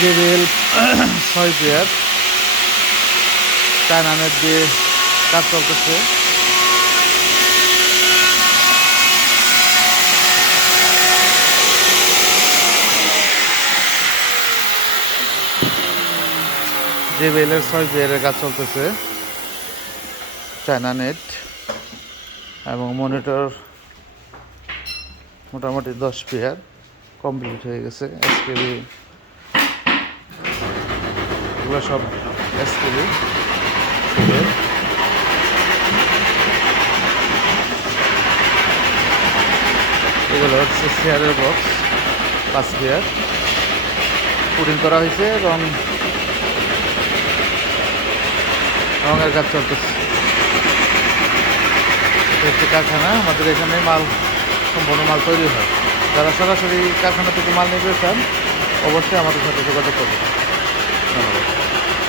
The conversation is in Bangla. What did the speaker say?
জেবিএল 6 পেয়ার চায়না নেট দিয়ে কাজ চলতেছে। জেবিএলের 6 পেয়ারের কাজ চলতেছে, চায়না নেট এবং মনিটর মোটামুটি 10 পেয়ার কমপ্লিট হয়ে গেছে। এসকেবি এগুলো সব এসকেবি। এগুলো হচ্ছে চেয়ারের বক্স 5 পেয়ার পুডিং করা হয়েছে এবং রঙের কাজ চলতেছে। এটা হচ্ছে কারখানা, আমাদের এখানে মাল সম্পূর্ণ মাল তৈরি হয়। যারা সরাসরি কারখানা থেকে মাল নিতে চান অবশ্যই আমাদের সাথে যোগাযোগ করবেন। ধন্যবাদ।